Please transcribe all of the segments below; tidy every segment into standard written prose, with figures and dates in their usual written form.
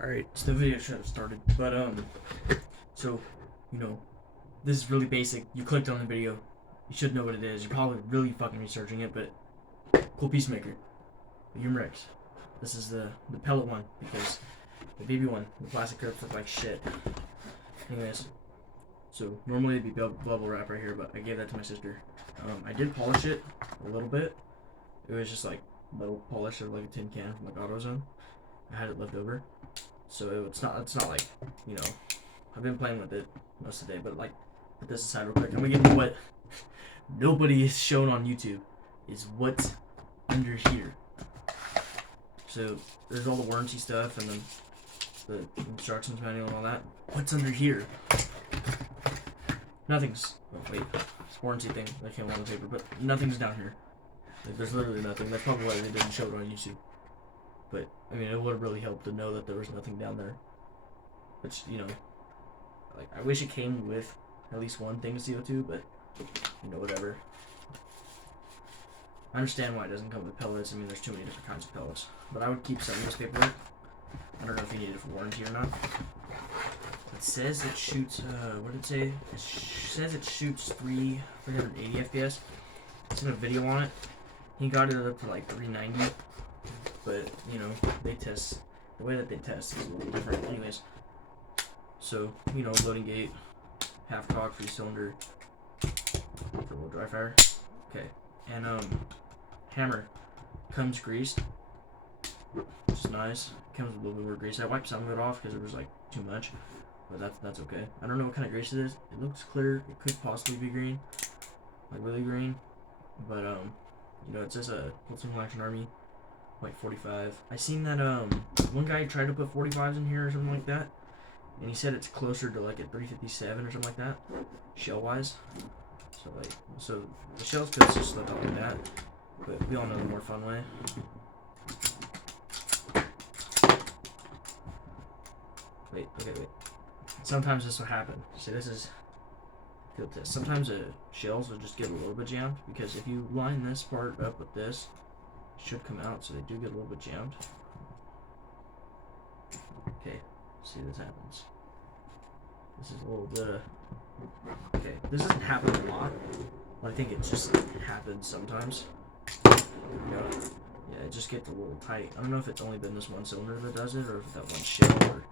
Alright, so the video should have started, but so, you know, this is really basic. You clicked on the video, you should know what it is. You're probably really fucking researching it, but cool peacemaker, umarex. This is the pellet one, because the baby one, the plastic grips look like shit. Anyways, so normally it'd be bubble wrap right here, but I gave that to my sister. I did polish it a little bit. It was just like metal polish of like a tin can from like AutoZone. I had it left over. So it's not like, you know, I've been playing with it most of the day, but like, put this aside real quick. I'm gonna get into what nobody is shown on YouTube is what's under here. So there's all the warranty stuff and then the instructions manual and all that. What's under here? Nothing's, oh wait, it's warranty thing that came on the paper, but nothing's down here. Like, there's literally nothing. That's probably why they didn't show it on YouTube. But, I mean, it would have really helped to know that there was nothing down there. Which, you know, like, I wish it came with at least one thing of CO2, but, you know, whatever. I understand why it doesn't come with pellets. I mean, there's too many different kinds of pellets. But I would keep some of this paperwork. I don't know if you need it for warranty or not. It says it shoots, what did it say? It says it shoots 380 FPS. It's in a video on it. He got it up to like 390. But, you know, they test, the way that they test is a little different. Anyways, so, you know, loading gate, half cock, free cylinder, for a little dry fire. Okay, and, hammer comes greased, which is nice. Comes with a little bit more grease. I wiped some of it off because it was, like, too much, but that's okay. I don't know what kind of grease it is. It looks clear. It could possibly be green, like really green, but, you know, it says, Ultimate Action Army. Like 45. I seen that one guy tried to put 45s in here or something like that, and he said it's closer to like a 357 or something like that, shell wise. So the shells could just slip out like that, but we all know the more fun way. Wait. Sometimes this will happen. See, this is field test. Sometimes the shells will just get a little bit jammed because if you line this part up with this. Should come out, so they do get a little bit jammed. Okay, see this happens. This is a little bit of... Okay, this doesn't happen a lot, but I think it just happens sometimes. Yeah, it just gets a little tight. I don't know if it's only been this one cylinder that does it, or if that one shell, or...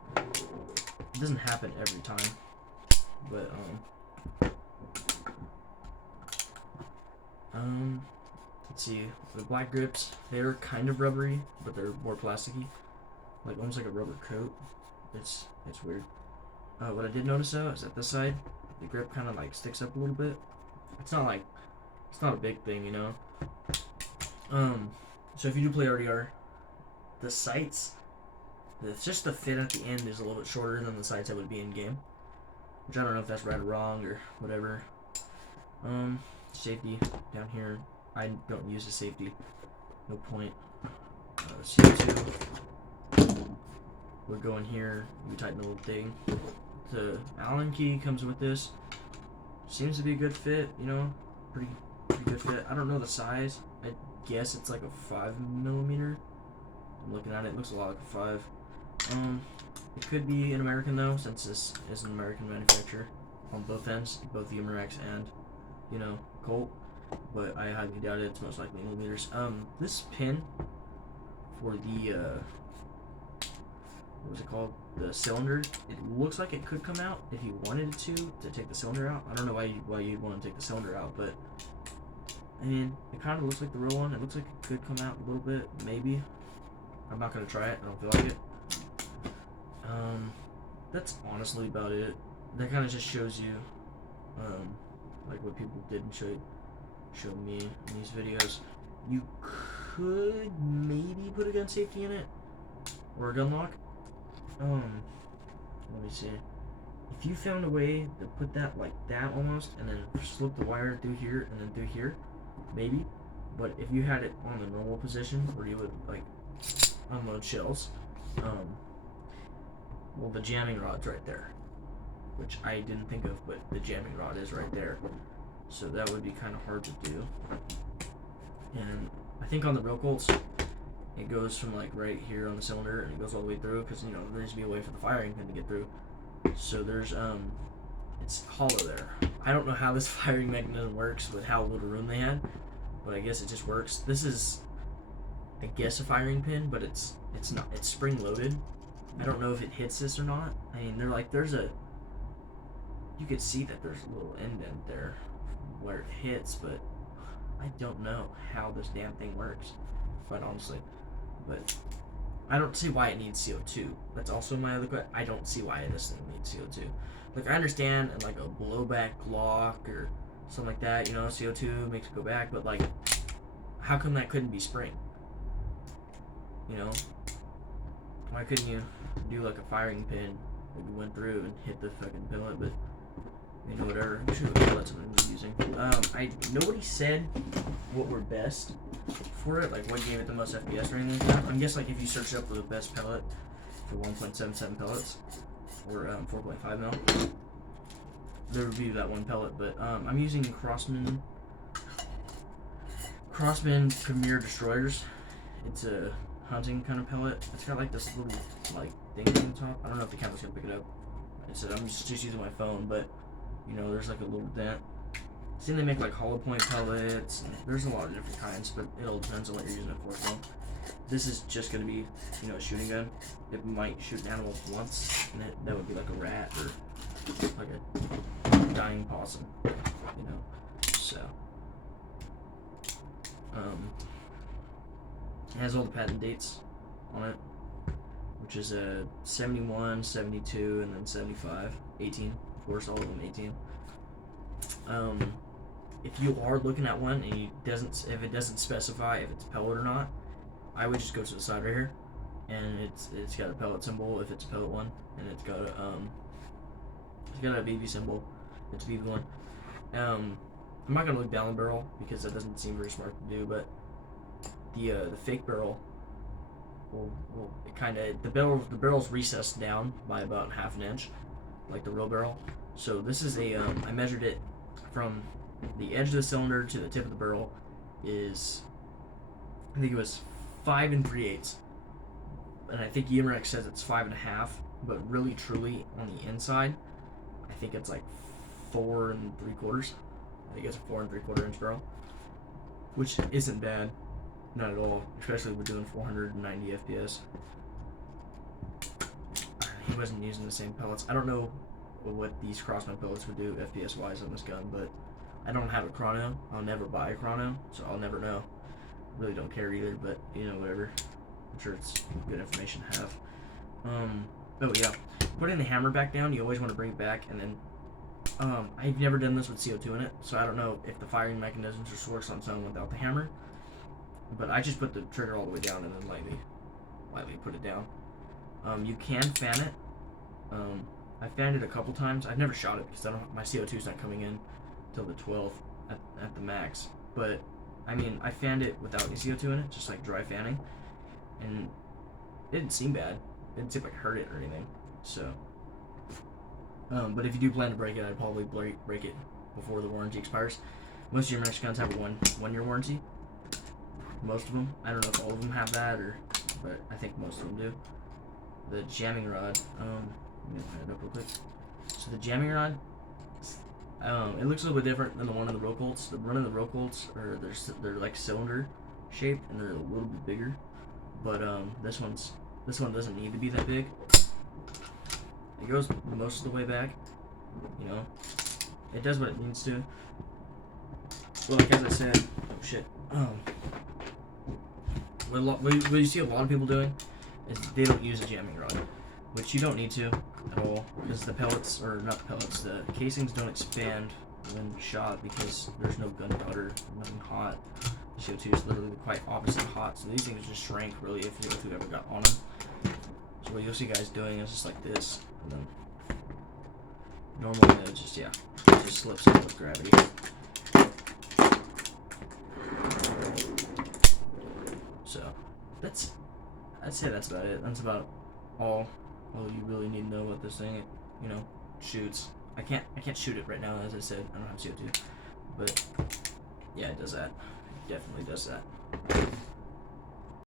It doesn't happen every time, but, let's see, the black grips, they're kind of rubbery, but they're more plasticky. Like, almost like a rubber coat. It's weird. What I did notice though, is that this side, the grip kind of like sticks up a little bit. It's not a big thing, you know? So if you do play RDR, the sights, just the fit at the end is a little bit shorter than the sights that would be in game. Which I don't know if that's right or wrong or whatever. Safety down here. I don't use a safety. No point. CO2. We're going here. We tighten the little thing. The Allen key comes with this. Seems to be a good fit, you know? Pretty good fit. I don't know the size. I guess it's like a 5mm. I'm looking at it. It looks a lot like a 5. It could be an American though, since this is an American manufacturer on both ends, both the umarex and, you know, Colt. But I highly doubt it. It's most likely millimeters. This pin for the what was it called? The cylinder. It looks like it could come out if you wanted it to take the cylinder out. I don't know why you'd want to take the cylinder out, but I mean, it kind of looks like the real one. It looks like it could come out a little bit, maybe. I'm not gonna try it. I don't feel like it. That's honestly about it. That kind of just shows you, like what people didn't show me in these videos. You could maybe put a gun safety in it or a gun lock. Let me see. If you found a way to put that like that almost, and then slip the wire through here and then through here, maybe. But if you had it on the normal position where you would like unload shells, well, the jamming rod's right there, which I didn't think of, but the jamming rod is right there. So that would be kind of hard to do. And I think on the real Colts, It goes from like right here on the cylinder, and it goes all the way through, because you know there needs to be a way for the firing pin to get through. So there's it's hollow there. I don't know how this firing mechanism works with how little room they had, but I guess it just works. This is, I guess, a firing pin, but it's not. It's spring loaded. I don't know if it hits this or not. I mean, you could see that there's a little indent there where it hits, but I don't know how this damn thing works, quite honestly. But I don't see why it needs CO2. That's also my other question. I don't see why this thing needs CO2. Like, I understand in like a blowback lock or something like that, you know, CO2 makes it go back, but like, how come that couldn't be spring? You know? Why couldn't you do like a firing pin that went through and hit the fucking pellet? But you know, whatever. I'm sure that's what I'm using. Nobody said what were best for it, like what gave it the most FPS or anything like that. I'm guessing like if you search up for the best pellet for 1.77 pellets or 4.5 mil, there would be that one pellet. But I'm using Crossman Premier Destroyers. It's a hunting kind of pellet. It's got like this little like thing on the top. I don't know if the camera's gonna pick it up. I said I'm just using my phone, but you know, there's like a little dent. I've seen they make like hollow point pellets. There's a lot of different kinds, but it all depends on what you're using it for. So this is just gonna be, you know, a shooting gun. It might shoot an animal once, and that would be like a rat or like a dying possum, you know. So it has all the patent dates on it, which is 71, 72, and then 75, 18. Of course, all of them 18. If you are looking at one and if it doesn't specify if it's a pellet or not, I would just go to the side right here, and it's got a pellet symbol if it's a pellet one, and it's got a BB symbol. It's a BB one. I'm not gonna look down the barrel because that doesn't seem very smart to do, but the fake barrel will the barrel's recessed down by about half an inch, like the real barrel. So this is I measured it from the edge of the cylinder to the tip of the barrel is, I think it was 5 3/8, and I think umarex says it's 5 1/2, but really truly on the inside, I think it's like 4 3/4. I think it's a 4 3/4 inch barrel, which isn't bad, not at all, especially if we're doing 490 FPS. He wasn't using the same pellets. I don't know what these Crossman pellets would do FPS wise on this gun, but I don't have a chrono. I'll never buy a chrono, so I'll never know. Really don't care either, but you know, whatever. I'm sure it's good information to have. Oh yeah, putting the hammer back down, you always want to bring it back, and then I've never done this with CO2 in it, so I don't know if the firing mechanism just works on its own without the hammer, but I just put the trigger all the way down and then lightly put it down. You can fan it. I fanned it a couple times. I've never shot it because my CO2's not coming in till the 12th at the max. But I mean, I fanned it without any CO2 in it, just like dry fanning, and it didn't seem bad. It didn't seem like it hurt it or anything. So, but if you do plan to break it, I'd probably break it before the warranty expires. Most of your umarex guns have a one-year warranty. Most of them. I don't know if all of them have that, but I think most of them do. The jamming rod. Let me find it up real quick. So the jamming rod, it looks a little bit different than the one in the roll colts. The one in the roll colts they're like cylinder shaped and they're a little bit bigger, but this one doesn't need to be that big. It goes most of the way back. You know, it does what it needs to. Well, like as I said, oh shit. What you see a lot of people doing is they don't use a jamming rod, which you don't need to at all, because the pellets, or not the pellets, the casings don't expand when shot because there's no gunpowder, nothing hot. CO2 is literally quite opposite hot, so these things just shrink really if CO2 ever got on them. So what you'll see guys doing is just like this, and then normally it just slips in with gravity. So I'd say that's about it. That's about all you really need to know about this thing. It, you know, shoots. I can't shoot it right now, as I said. I don't have CO2, but yeah, it does that. It definitely does that.